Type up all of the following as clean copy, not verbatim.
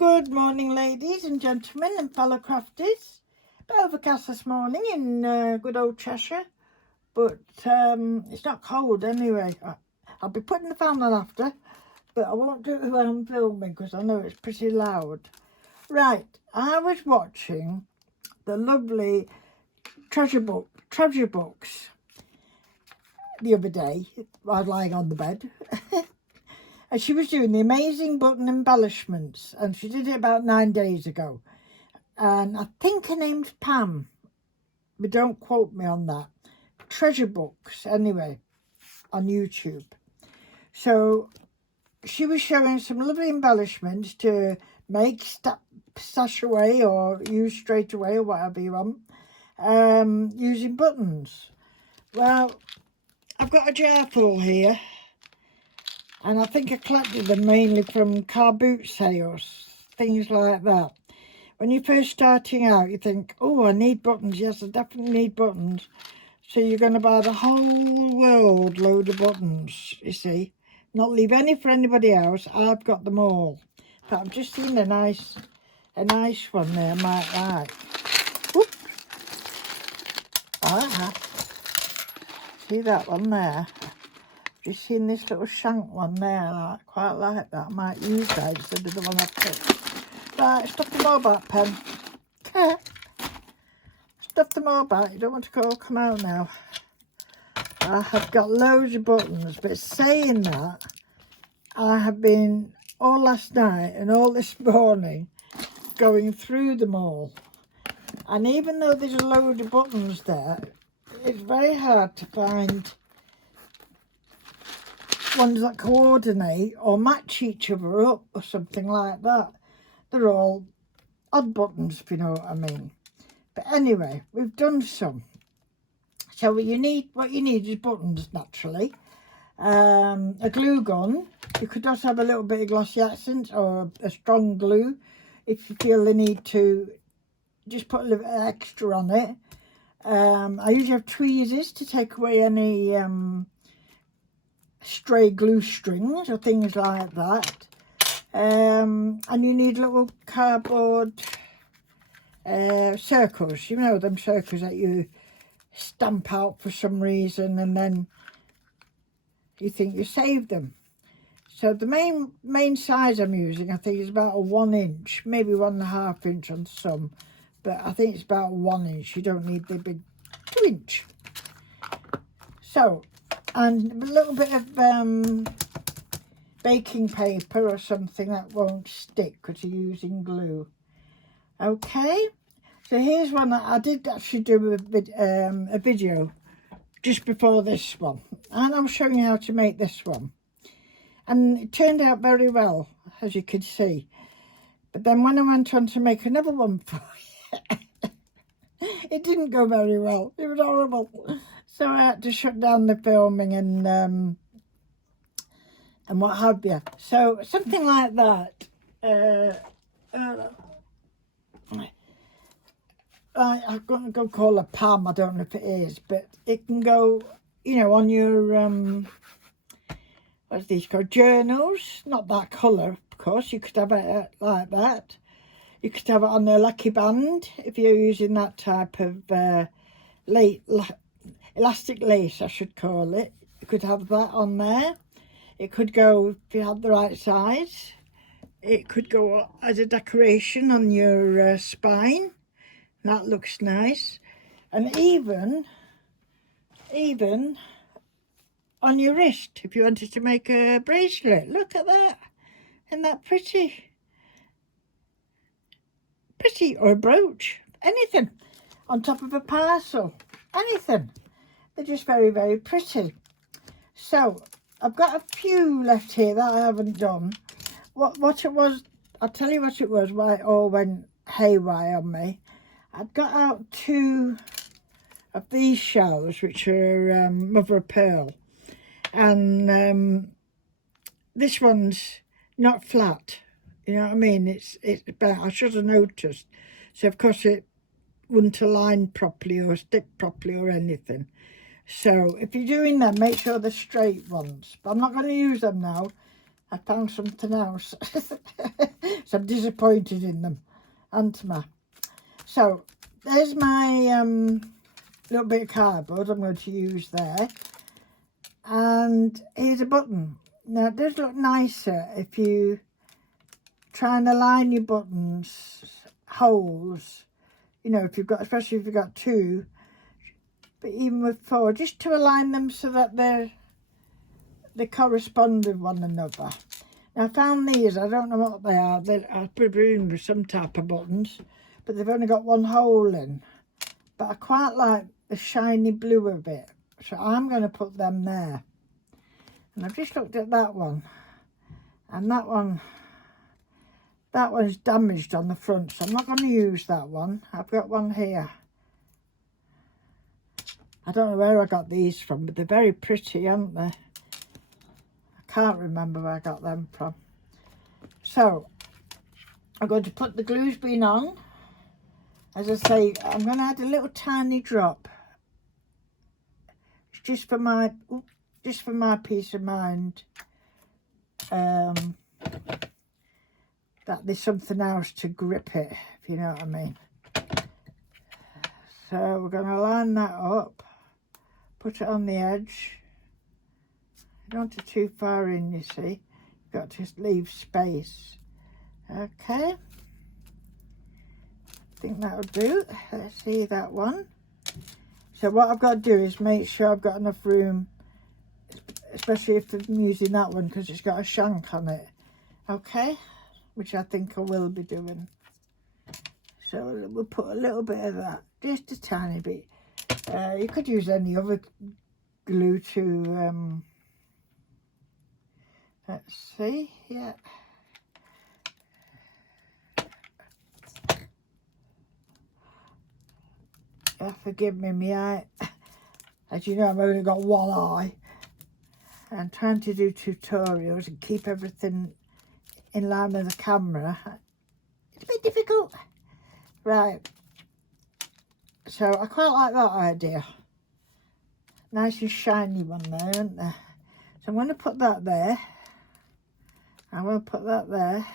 Good morning, ladies and gentlemen and fellow crafties. Bit overcast this morning in good old Cheshire, but it's not cold anyway. I'll be putting the fan on after, but I won't do it while I'm filming because I know it's pretty loud. Right, I was watching the lovely treasure books the other day. I was lying on the bed. And she was doing the amazing button embellishments, and she did it about 9 days ago. And I think her name's Pam, but don't quote me on that. Treasure books, anyway, on YouTube. So she was showing some lovely embellishments to make, stash away or use straight away or whatever you want, using buttons. Well, I've got a jar full here. And I think I collected them mainly from car boot sales, things like that. When you're first starting out, you think, oh, I need buttons. Yes, I definitely need buttons. So you're going to buy the whole world load of buttons, you see. Not leave any for anybody else. I've got them all. But I've just seen a nice one there, I might like. Whoop. See that one there? Just seen this little shank one there, I quite like that. I might use that instead of the one I picked. Right, stuff them all back, pen. Stuff them all back. You don't want to come out now. I have got loads of buttons, but saying that, I have been all last night and all this morning going through them all. And even though there's a load of buttons there, it's very hard to find ones that coordinate or match each other up or something like that. They're all odd buttons, if you know what I mean. But anyway, we've done some. So what you need is buttons, naturally. A glue gun. You could also have a little bit of glossy accents or a strong glue if you feel the need to just put a little extra on it. I usually have tweezers to take away any stray glue strings or things like that, and you need little cardboard circles, you know, them circles that you stamp out for some reason and then you think you saved them. So the main size I'm using, I think, is about a 1 inch, maybe 1.5 inch on some, but I think it's about 1 inch. You don't need the big 2 inch. So, and a little bit of baking paper or something that won't stick because you're using glue. Okay, so here's one that I did actually do a video just before this one, and I'm showing you how to make this one, and it turned out very well, as you can see. But then when I went on to make another one for you, it didn't go very well. It was horrible. So I had to shut down the filming and what have you. So something like that. I'm going to go call a Pam. I don't know if it is, but it can go, you know, on your what's these called, journals. Not that colour, of course. You could have it like that. You could have it on a lucky band if you're using that type of elastic lace, I should call it. You could have that on there. It could go, if you have the right size, it could go as a decoration on your spine. That looks nice. And even on your wrist, if you wanted to make a bracelet. Look at that. Isn't that pretty? Pretty, or a brooch, anything on top of a parcel, anything. They're just very, very pretty. So I've got a few left here that I haven't done. What it was, I'll tell you what it was, why it all went haywire on me. I've got out 2 of these shells, which are mother of pearl, and this one's not flat. You know what I mean? It's bent. I should have noticed. So of course it wouldn't align properly or stick properly or anything. So if you're doing them, make sure they're straight ones. But I'm not going to use them now. I found something else. So I'm disappointed in them, aren't I? So there's my little bit of cardboard I'm going to use there. And here's a button. Now it does look nicer if you try and align your buttons, holes, you know, if you've got, especially if you've got two, but even with four, just to align them so that they correspond with one another. Now I found these, I don't know what they are, I presume with some type of buttons, but they've only got one hole in. But I quite like the shiny blue of it, so I'm going to put them there. And I've just looked at that one, and that one's damaged on the front, so I'm not going to use that one. I've got one here. I don't know where I got these from, but they're very pretty, aren't they? I can't remember where I got them from. So I'm going to put the glue's been on. As I say, I'm going to add a little tiny drop. It's just for my peace of mind. That there's something else to grip it, if you know what I mean. So we're going to line that up, put it on the edge. You don't want it too far in, you see. You've got to leave space. Okay. I think that'll do. Let's see that one. So what I've got to do is make sure I've got enough room, especially if I'm using that one because it's got a shank on it. Okay, which I think I will be doing. So we'll put a little bit of that, just a tiny bit. You could use any other glue to, let's see, yeah. Forgive me, my eye. As you know, I've only got one eye. I'm trying to do tutorials and keep everything in line with the camera. It's a bit difficult. Right. So I quite like that idea. Nice and shiny one there, isn't there? So I'm going to put that there. I will put that there.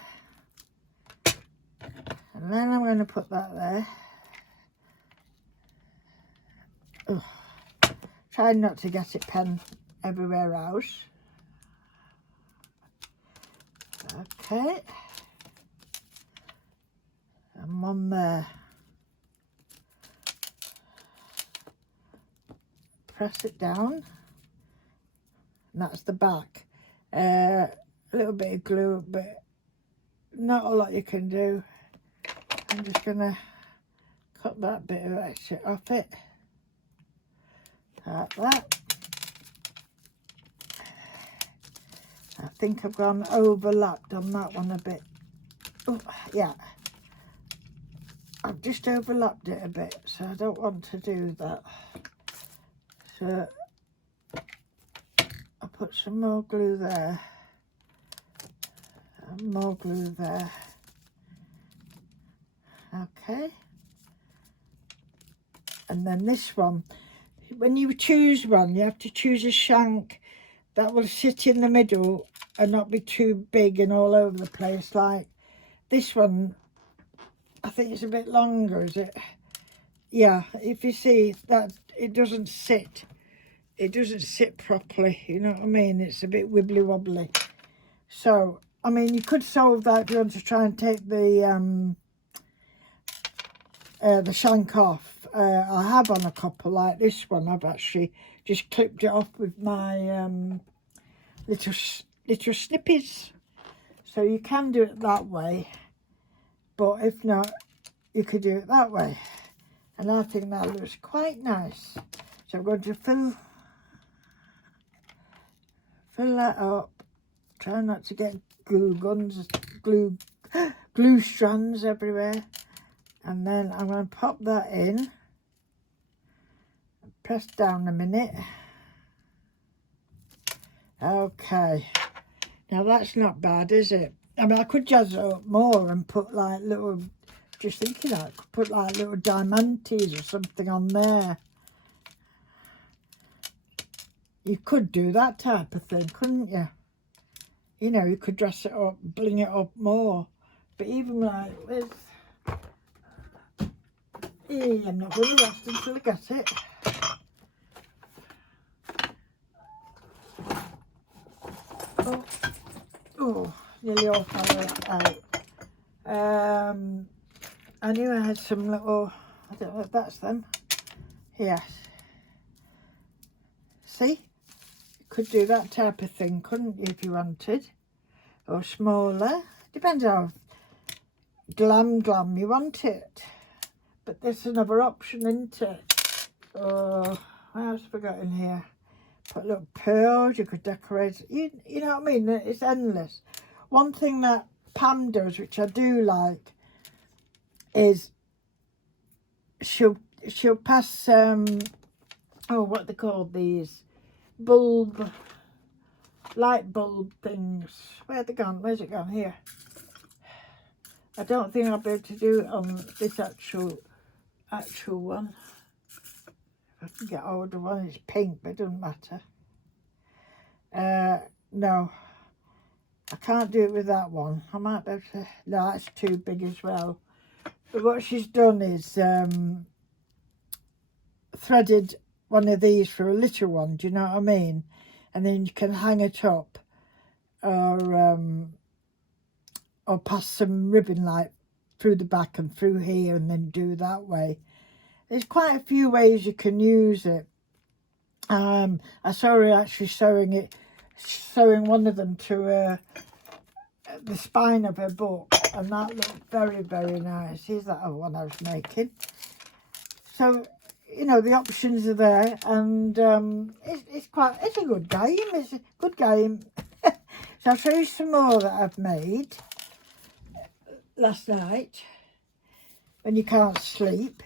And then I'm going to put that there. Ugh. Try not to get it pen everywhere else. Okay. And one there. Press it down. And that's the back. A little bit of glue, but not a lot you can do. I'm just going to cut that bit of extra off it. Like that. I think I've gone overlapped on that one a bit. Oh, yeah. I've just overlapped it a bit, so I don't want to do that. So I'll put some more glue there. And more glue there. Okay. And then this one. When you choose one, you have to choose a shank that will sit in the middle and not be too big and all over the place. Like this one, I think it's a bit longer, is it? Yeah, if you see that, it doesn't sit. It doesn't sit properly, you know what I mean? It's a bit wibbly wobbly. So, I mean, you could solve that if you want to try and take the shank off. I have on a couple like this one. I've actually just clipped it off with my little snippies. So you can do it that way, but if not, you could do it that way. And I think that looks quite nice. So I'm going to fill that up. Try not to get glue strands everywhere. And then I'm going to pop that in. Press down a minute. Okay. Now that's not bad, is it? I mean, I could jazz it up more and put like little, just thinking I could put like little diamantes or something on there. You could do that type of thing, couldn't you? You know, you could dress it up, bling it up more. But even like with, I'm not going to rest until I get it. Oh, nearly all fell out. I knew I had some little, I don't know if that's them. Yes. See? You could do that type of thing, couldn't you, if you wanted? Or smaller. Depends how glam you want it. But there's another option, isn't it? Oh, what else have I got in here? Put little pearls, you could decorate. You know what I mean? It's endless. One thing that Pam does, which I do like, is she'll pass what they call these light bulb things. Where's it gone? Here. I don't think I'll be able to do it on this actual one. If I can get hold of one, it's pink, but it doesn't matter. No, I can't do it with that one. I might be able to. No, that's too big as well. But what she's done is threaded one of these for a little one, do you know what I mean? And then you can hang it up or pass some ribbon like through the back and through here and then do that way. There's quite a few ways you can use it. I saw her actually sewing one of them to the spine of her book, and that looked very, very nice. Here's that other one I was making. So, you know, the options are there, and it's a good game. It's a good game. So I'll show you some more that I've made last night when you can't sleep.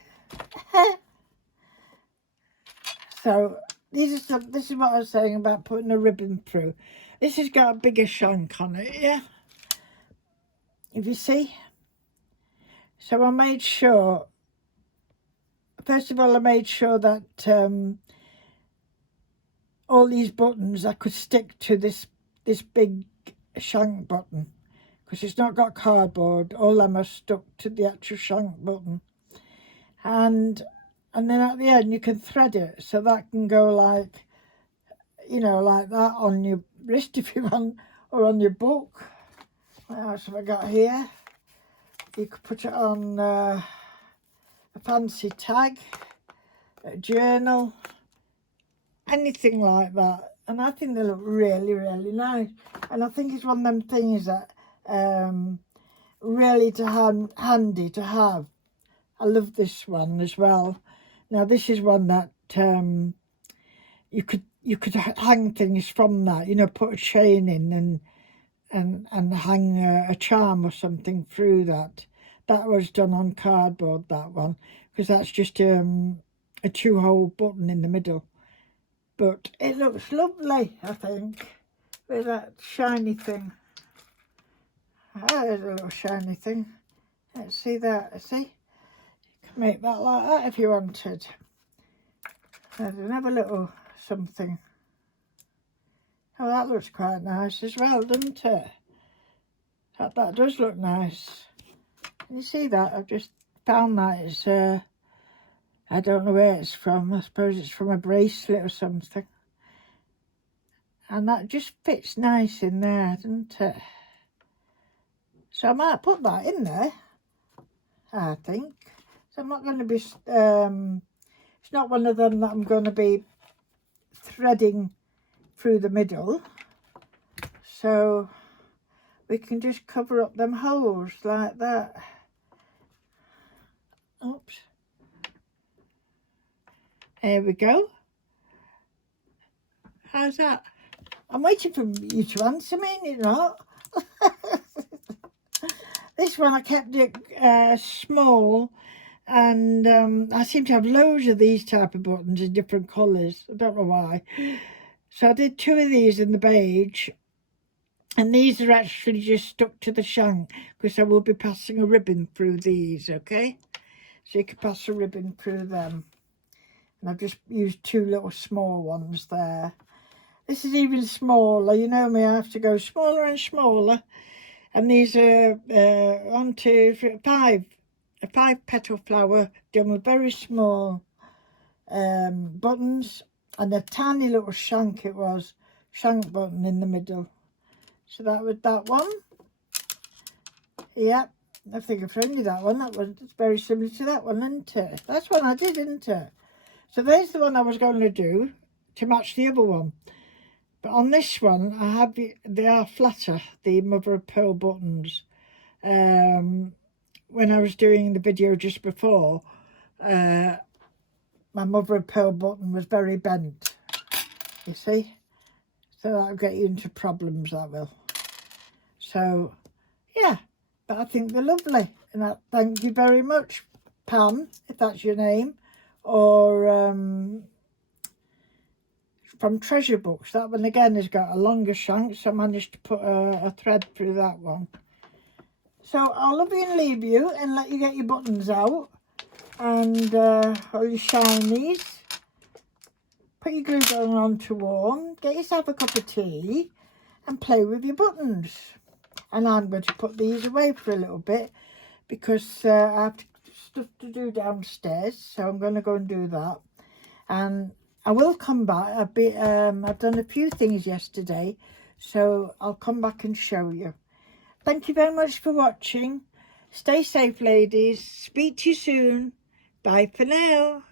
So this is what I was saying about putting a ribbon through. This has got a bigger shank on it, yeah. If you see. So I made sure. First of all, I made sure that all these buttons I could stick to this big shank button, because it's not got cardboard. All them are stuck to the actual shank button, and then at the end you can thread it, so that can go like, you know, like that on your wrist if you want, or on your book. What else have I got here? You could put it on a fancy tag, a journal, anything like that. And I think they look really, really nice. And I think it's one of them things that really handy to have. I love this one as well. Now this is one that you could hang things from that. You know, put a chain in and hang a charm or something through that. That was done on cardboard, that one, because that's just a 2-hole button in the middle. But it looks lovely, I think, with that shiny thing. Oh, there's a little shiny thing. Let's see that. See? You can make that like that if you wanted. There's another little something. Oh, that looks quite nice as well, doesn't it? That does look nice. Can you see that? I've just found that. It's, I don't know where it's from. I suppose it's from a bracelet or something. And that just fits nice in there, doesn't it? So I might put that in there, I think. So I'm not going to be... it's not one of them that I'm going to be threading through the middle. So we can just cover up them holes like that. Oops. There we go. How's that? I'm waiting for you to answer me, you know. This one I kept it small, and I seem to have loads of these type of buttons in different colours. I don't know why. So I did 2 of these in the beige, and these are actually just stuck to the shank, because I will be passing a ribbon through these, okay? So you can pass a ribbon through them. And I've just used 2 little small ones there. This is even smaller. You know me, I have to go smaller and smaller. And these are 1, 2, 3, 5, a 5-petal flower done with very small buttons, and a tiny little shank, it was shank button in the middle. So that was that one. Yep, I think I've shown you that one. That was very similar to that one, isn't it? That's one I did, isn't it? So there's the one I was going to do to match the other one. But on this one, I have they are flatter, the mother of pearl buttons. When I was doing the video just before, my mother of pearl button was very bent, you see. So that'll get you into problems, that will. So, yeah, but I think they're lovely. And thank you very much, Pam, if that's your name, or from Treasure Books. That one again has got a longer shank, so I managed to put a thread through that one. So I'll love you and leave you and let you get your buttons out and all your shinies. Put your glue gun on to warm, get yourself a cup of tea and play with your buttons. And I'm going to put these away for a little bit because I have stuff to do downstairs, so I'm going to go and do that. And I will come back. I've done a few things yesterday, so I'll come back and show you. Thank you very much for watching. Stay safe, ladies. Speak to you soon. Bye for now.